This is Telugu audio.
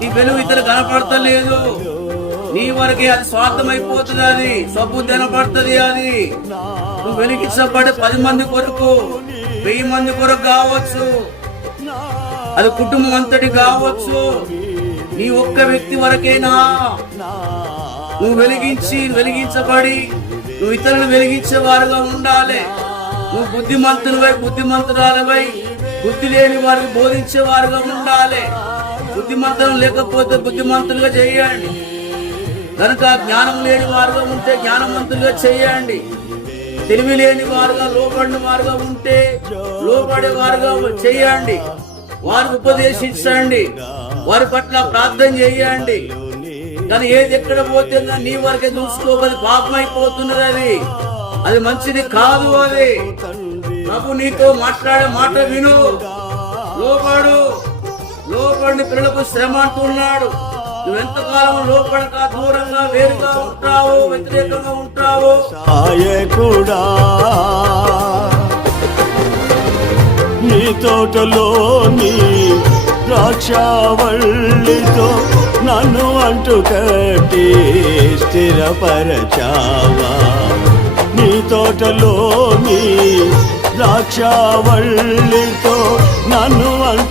నీ వెలుగు ఇతరు కనపడతలేదు. నీ వరకే అది స్వార్థమైపోతుంది. అది స్వబుద్ధి కనపడుతుంది. అది నువ్వు వెలిగించబడి 10 మంది కొరకు 1000 మంది కొరకు కావచ్చు, అది కుటుంబం అంతటి కావచ్చు. నీ ఒక్క వ్యక్తి వరకేనా నువ్వు వెలిగించబడి నువ్వు ఇతరులను వెలిగించే వారుగా ఉండాలి. నువ్వు బుద్ధిమంతురాలవై బుద్ధి లేని వారికి బోధించే వారుగా ఉండాలి. బుద్ధిమంతులు లేకపోతే బుద్ధిమంతులుగా చేయండి. కనుక జ్ఞానం లేని వారుగా ఉంటే జ్ఞానవంతులుగా చేయండి. తెలివి లేని వారుగా లోపడిన వారుగా ఉంటే లోపడే వారుగా చేయండి. వారికి ఉపదేశించండి, వారి పట్ల ప్రార్థన చేయండి. కానీ ఏది ఎక్కడ పోతుందో నీ వరకే చూసుకోవాలి. పాపం అయిపోతున్నది. అది మంచిది కాదు. అది ప్రభు నీతో మాట్లాడే మాట విను. లోపడిని పిల్లలకు శ్రమ అంటున్నాడు. నువ్వెంతకాలం లోపడక దూరంగా వేరుగా ఉంటావో, వ్యతిరేకంగా ఉంటావో. కూడా నీ తోటలోని ద్రాక్షావల్లితో నన్ను అంటు కట్టి స్థిరపరచావా. నీ తోటలోని ద్రాక్షావల్లితో నన్ను అంటు